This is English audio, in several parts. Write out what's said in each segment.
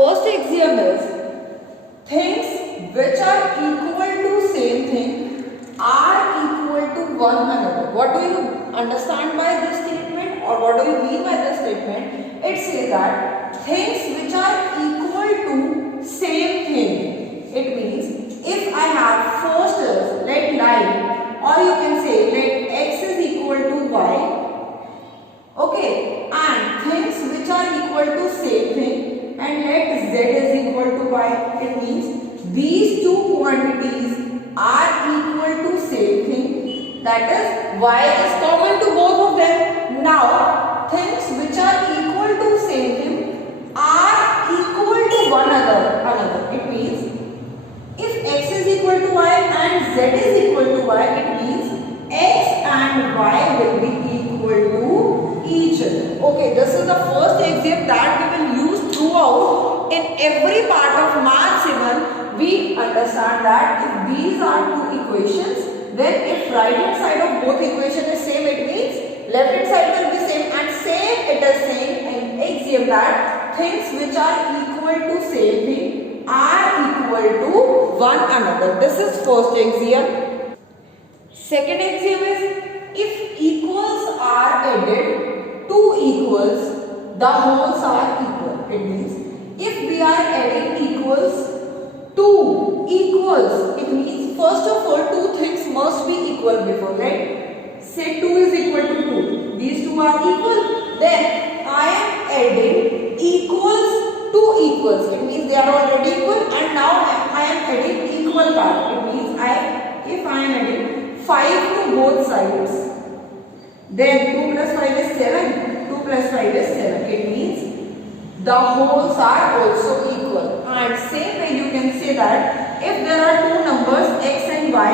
first axiom is things which are equal to same thing are equal to one another. What do you understand by this statement, or what do you mean by this statement? It says that things which are equal to same thing. It means if I have forces, let line, or you can say let x is equal to y, okay, and things which are equal to same thing, and let z is equal to y. It means these two quantities are equal to same thing, that is y is common to both of them. Now things which are equal to same thing are equal to one another. It means if x is equal to y and z is equal to y, it means x and y will be equal to each other. Okay, this is the first axiom that we will use throughout in every part of math 7. We understand that if these are two equations, then if right hand side of both equation is same, it means left hand side will be same, and same it is saying in axiom that things which are equal to same thing are equal to one another. This is first axiom. Second axiom is if equals are added, two equals, the wholes are equal. It means if we are adding equals, two equals, it means first of all two things must be equal before, right? Say 2 is equal to 2. These two are equal. Then I am adding equals to equals. It means they are already equal, and now I am adding equal part. It means if I am adding 5 to both sides, then 2 plus 5 is 7. 2 plus 5 is 7. It means the wholes are also equal. And same way you can say that if there are two numbers x and y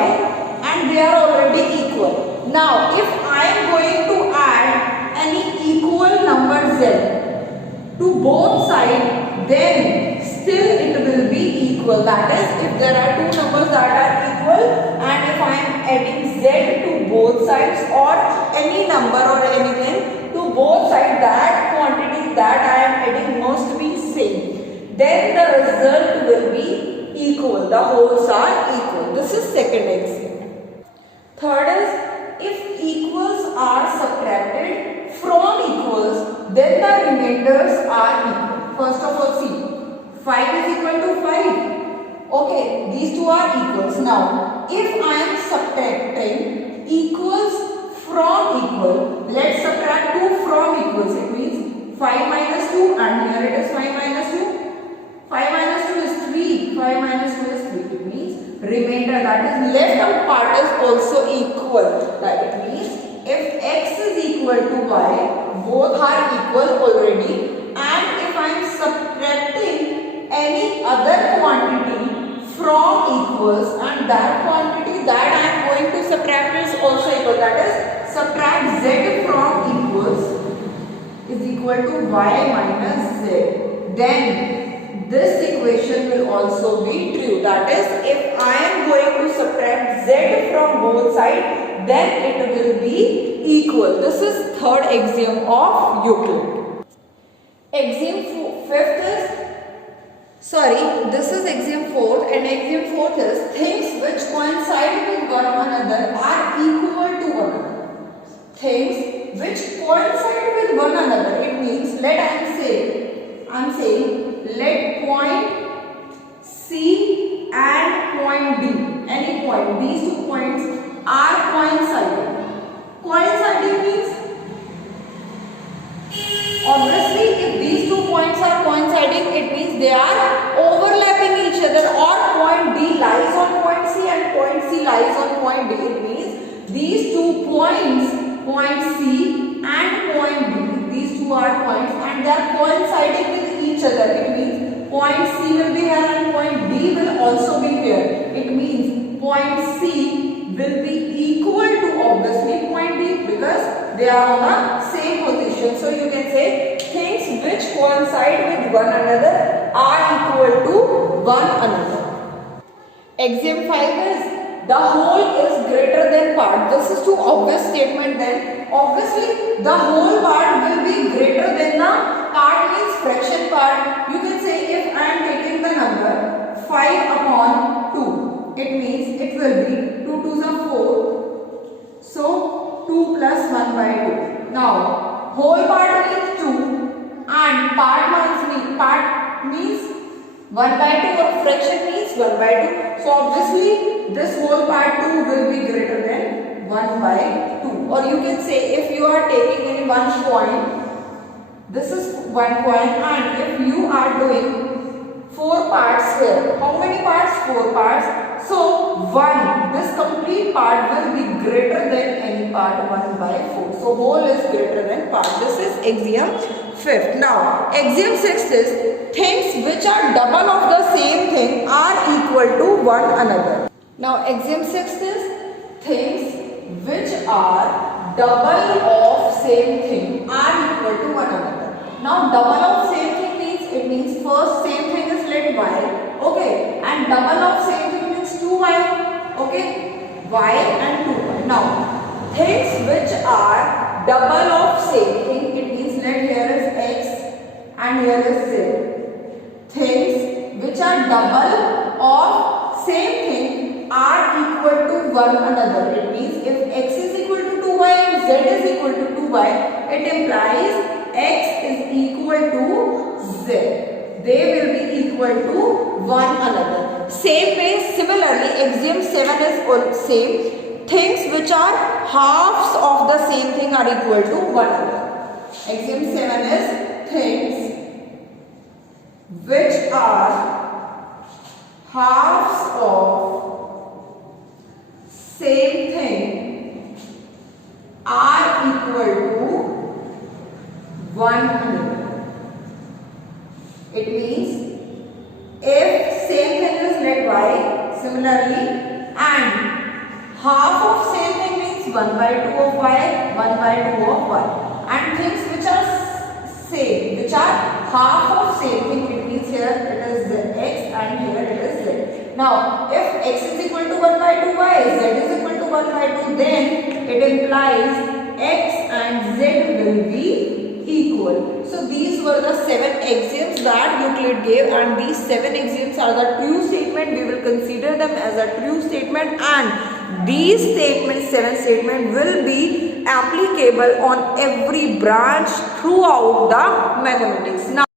and they are already equal. Now if I am going to add any equal number z to both sides, then still it will be equal. That is, if there are two numbers that are equal and if I am adding z to both sides or any number or anything to both sides, that quantity that I am adding must be same. Then the result will be equal. The wholes are equal. This is second axiom. Third is if equals are subtracted from equals, then the remainders are equal. First of all, see, 5 is equal to 5. Okay, these two are equals. Now, if I am subtracting equals from equal, let's subtract 2 from equals. It means 5 minus 2, and here it is 5 minus 2. 5 minus 2 is 3. 5 minus 2 is 3. It means remainder, that is left out part, is also equal. That it means if x is equal to y, both are equal already, and if I am subtracting any other quantity from equals, and that quantity that I am going to subtract is also equal, that is subtract z from equals is equal to y minus z, then this equation will also be true. That is, if I am going to subtract z from both sides, then it will be equal. This is third axiom of Euclid. Axiom this is axiom fourth, and axiom fourth is things which coincide with one another are equal to one another. Things which coincide with one another, it means let I am saying let point C and point D, any point, these two points are coinciding. Coinciding means obviously if these two points are coinciding, it means they are overlapping each other, or point D lies on point C and point C lies on point D. It means these two points, point C and point D, these two are points and they are coinciding with each other. It means point C will be here and point D will also be here. It means point C will be equal to obviously point D because they are on the same position. So you can say things which coincide with one another are equal to one another. Axiom 5 is the whole is greater than part. This is too obvious statement. Then obviously the whole part will be greater than the part, means fraction part. You can say if I it will be 2 2s are 4. So 2 plus 1 by 2. Now whole part means 2 and part means 1 by 2 or fraction means 1 by 2. So obviously this whole part 2 will be greater than 1 by 2. Or you can say if you are taking in one coin, this is one coin, and if you are doing 4 parts here, how many parts? 4 parts. So this complete part will be greater than any part 1 by 4. So whole is greater than part. This is axiom 5th. Now axiom 6th is things which are double of the same thing are equal to one another. Now axiom 6th is things which are double of same thing are equal to one another. Now double of same thing means first same thing is let y, okay, and double of same thing means 2y, okay, y and 2y. Now things which are double of same thing, it means let here is x and here is z. Things which are double of same thing are equal to one another. It means if x is equal to 2y and z is equal to 2y, it implies x is equal to z. They will be equal to one another. Same way, similarly, axiom 7 is same. Things which are halves of the same thing are equal to one another. Axiom 7 is things which are halves of same thing are equal to one another. It means if same thing is let y, similarly, and half of same thing means 1 by 2 of y, 1 by 2 of y, and things which are same, which are half of same thing, it means here it is x and here it is z. Now if x is equal to 1 by 2y, z is equal to 1 by 2, then it implies x and z will be equal. So these were the 7 axioms that Euclid gave, and these 7 axioms are the true statement. We will consider them as a true statement, and these statements, 7 statements, will be applicable on every branch throughout the mathematics. Now